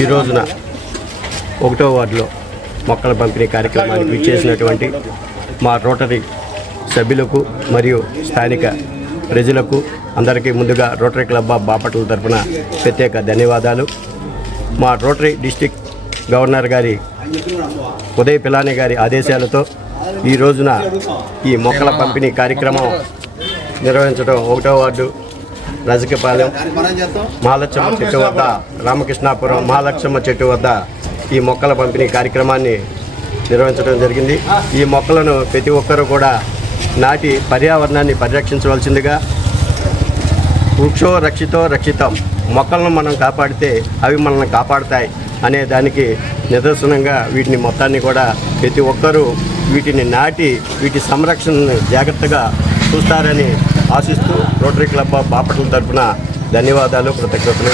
ఈ రోజున 1వ వార్డులో మొక్కల పంపిణీ కార్యక్రమానికి విచ్చేసినటువంటి మా రోటరీ సభ్యులకు మరియు స్థానిక ప్రజలకు అందరికీ ముందుగా రోటరీ క్లబ్ ఆఫ్ బాపట్ల తరఫున ప్రత్యేక ధన్యవాదాలు. మా రోటరీ డిస్టిక్ గవర్నర్ గారి ఉదయ్ పిలాని గారి ఆదేశాలతో ఈ రోజున ఈ మొక్కల పంపిణీ కార్యక్రమం నిర్వహించడం 1వ వార్డు రాజకీయపాలెం మహాలక్ష్మ చెట్టు వద్ద రామకృష్ణాపురం మహాలక్ష్మ చెట్టు వద్ద ఈ మొక్కల పంపిణీ కార్యక్రమాన్ని నిర్వహించడం జరిగింది. ఈ మొక్కలను ప్రతి ఒక్కరూ కూడా నాటి పర్యావరణాన్ని పరిరక్షించవలసిందిగా వృక్షో రక్షితో రక్షితం, మొక్కలను మనం కాపాడితే అవి మనల్ని కాపాడుతాయి అనే దానికి నిదర్శనంగా వీటిని మొత్తాన్ని కూడా ప్రతి ఒక్కరూ వీటిని నాటి వీటి సంరక్షణను జాగ్రత్తగా చూస్తారని ఆశిస్తూ రోటరీ క్లబ్ ఆఫ్ బాపట్ల తరఫున ధన్యవాదాలు, కృతజ్ఞతలు.